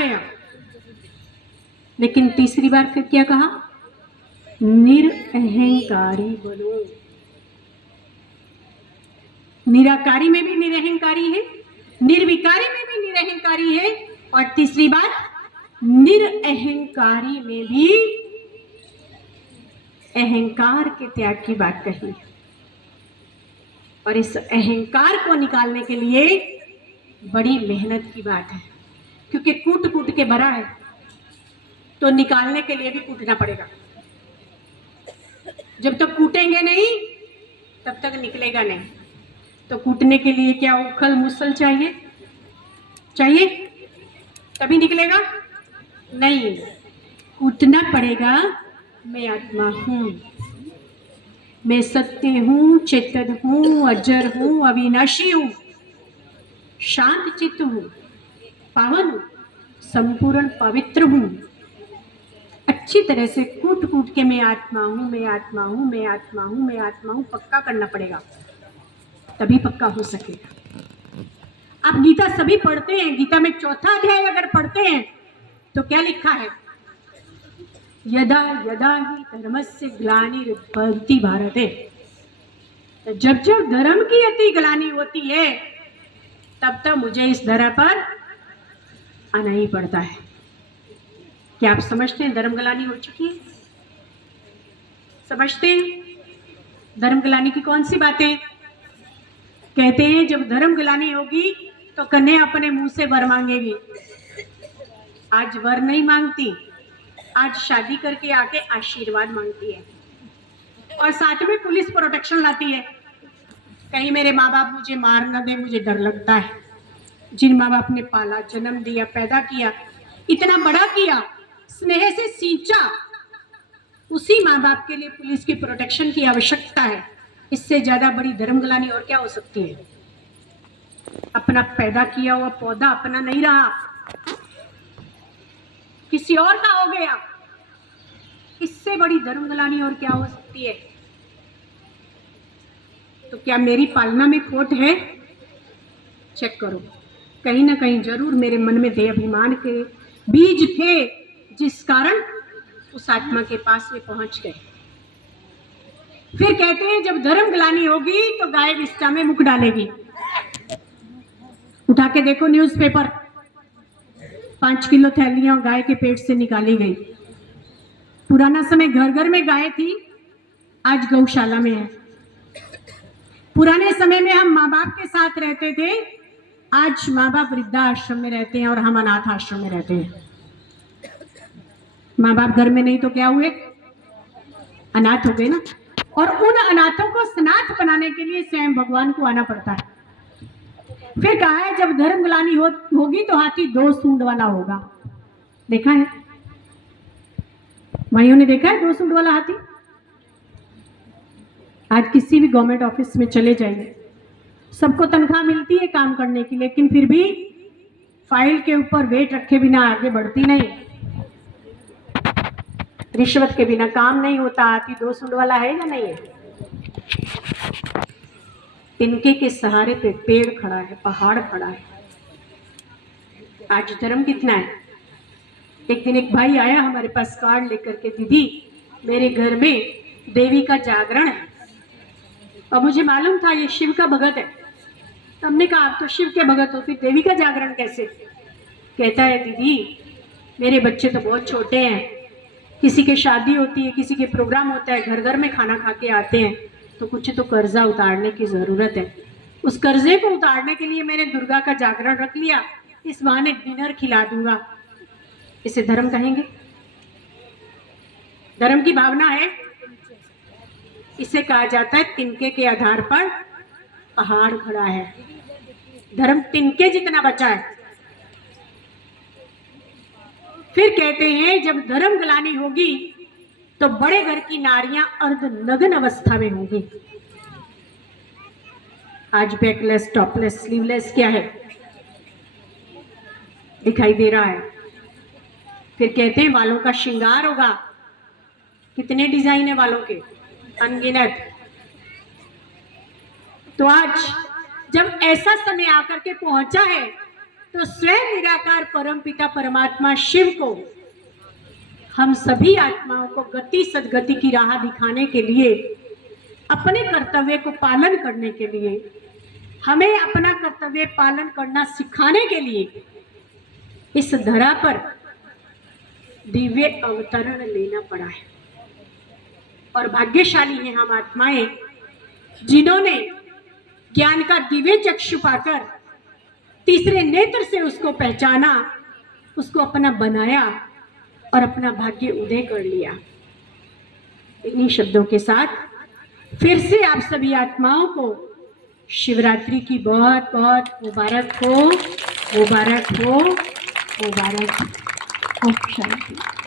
गया, लेकिन तीसरी बार फिर क्या कहा? निरअहंकारी बनो। निराकारी में भी निरअहंकारी है, निर्विकारी में भी निरअहंकारी है, और तीसरी बात निरअहंकारी में भी अहंकार के त्याग की बात कही है। और इस अहंकार को निकालने के लिए बड़ी मेहनत की बात है, क्योंकि कूट कूट के भरा है, तो निकालने के लिए भी कूटना पड़ेगा। जब तक कूटेंगे नहीं तब तक निकलेगा नहीं। तो कूटने के लिए क्या उखल मुसल चाहिए? चाहिए तभी निकलेगा? नहीं, कूटना पड़ेगा। मैं आत्मा हूं, मैं सत्य हूं, चेतन हूं, अजर हूं, अविनाशी हूं, शांत चित्त हूं, पावन हूं, संपूर्ण पवित्र हूं। अच्छी तरह से कूट कूट के मैं आत्मा हूं, मैं आत्मा हूं, मैं आत्मा हूं, मैं आत्मा हूं पक्का करना पड़ेगा, तभी पक्का हो सकेगा। आप गीता सभी पढ़ते हैं, गीता में 4था अध्याय अगर पढ़ते हैं तो क्या लिखा है? यदा यदा ही धर्मस्य ग्लानिर्भवति भारते। तो जब जब धर्म की अति ग्लानि होती है तब तब मुझे इस धरा पर आना ही पड़ता है। क्या आप समझते हैं धर्म ग्लानि हो चुकी है? समझते हैं धर्म ग्लानि की कौन सी बातें? कहते हैं जब धर्म ग्लानि होगी तो कन्या अपने मुंह से वर मांगेगी। आज वर नहीं मांगती, आज शादी करके आके आशीर्वाद मांगती है, और साथ में पुलिस प्रोटेक्शन लाती है। कहीं मेरे माँ बाप मुझे मार न दे, मुझे डर लगता है। जिन माँ बाप ने पाला, जन्म दिया, पैदा किया, इतना बड़ा किया, स्नेह से सींचा, उसी माँ बाप के लिए पुलिस की प्रोटेक्शन की आवश्यकता है। इससे ज्यादा बड़ी धर्म ग्लानि और क्या हो सकती है? अपना पैदा किया हुआ पौधा अपना नहीं रहा, किसी और का हो गया। इससे बड़ी धर्म ग्लानि और क्या हो सकती है? तो क्या मेरी पालना में खोट है? चेक करो, कहीं ना कहीं जरूर मेरे मन में देह अभिमान के बीज थे, जिस कारण उस आत्मा के पास वे पहुंच गए। फिर कहते हैं जब धर्म ग्लानि होगी तो गाय विष्ठा में मुख डालेगी। उठा के देखो न्यूज़पेपर, 5 किलो थैलियां गाय के पेट से निकाली गई। पुराना समय घर घर में गाय थी, आज गौशाला में है। पुराने समय में हम माँ बाप के साथ रहते थे, आज माँ बाप वृद्धाश्रम में रहते हैं और हम अनाथ आश्रम में रहते हैं। माँ बाप घर में नहीं तो क्या हुए? अनाथ हो गए ना। और उन अनाथों को सनाथ बनाने के लिए स्वयं भगवान को आना पड़ता है। फिर कहा है जब धर्म ग्लानि होगी तो हाथी 2 सूंड वाला होगा। देखा है? भाइयों ने देखा है 2 सूंड वाला हाथी? आज किसी भी गवर्नमेंट ऑफिस में चले जाइए, सबको तनख्वाह मिलती है काम करने की, लेकिन फिर भी फाइल के ऊपर वेट रखे बिना आगे बढ़ती नहीं। रिश्वत के बिना काम नहीं होता। हाथी 2 सूंड वाला है या नहीं है? तिनके के सहारे पे पेड़ खड़ा है, पहाड़ खड़ा है। आज धर्म कितना है? एक दिन एक भाई आया हमारे पास कार्ड लेकर के, दीदी मेरे घर में देवी का जागरण है। और मुझे मालूम था ये शिव का भगत है। तो हमने कहा आप तो शिव के भगत हो, फिर देवी का जागरण कैसे? कहता है दीदी मेरे बच्चे तो बहुत छोटे हैं, किसी के शादी होती है, किसी के प्रोग्राम होता है, घर घर में खाना खा के आते हैं, तो कुछ तो कर्जा उतारने की जरूरत है। उस कर्जे को उतारने के लिए मैंने दुर्गा का जागरण रख लिया, इस बहाने डिनर खिला दूंगा। इसे धर्म कहेंगे? धर्म की भावना है? इसे कहा जाता है तिनके के आधार पर पहाड़ खड़ा है। धर्म तिनके जितना बचा है। फिर कहते हैं जब धर्म ग्लानि होगी तो बड़े घर की नारियां अर्ध नग्न अवस्था में होंगी। आज बैकलेस, टॉपलेस, स्लीवलेस क्या है? दिखाई दे रहा है। फिर कहते हैं बालों का श्रृंगार होगा। कितने डिजाइन है बालों के? अनगिनत। तो आज जब ऐसा समय आकर के पहुंचा है तो स्वयं निराकार परमपिता परमात्मा शिव को हम सभी आत्माओं को गति सदगति की राह दिखाने के लिए, अपने कर्तव्य को पालन करने के लिए, हमें अपना कर्तव्य पालन करना सिखाने के लिए इस धरा पर दिव्य अवतरण लेना पड़ा है। और भाग्यशाली हैं हम आत्माएं जिन्होंने ज्ञान का दिव्य चक्षु पाकर तीसरे नेत्र से उसको पहचाना, उसको अपना बनाया और अपना भाग्य उदय कर लिया। इन्हीं शब्दों के साथ फिर से आप सभी आत्माओं को शिवरात्रि की बहुत बहुत मुबारक हो, मुबारक हो, मुबारक हो। शांति।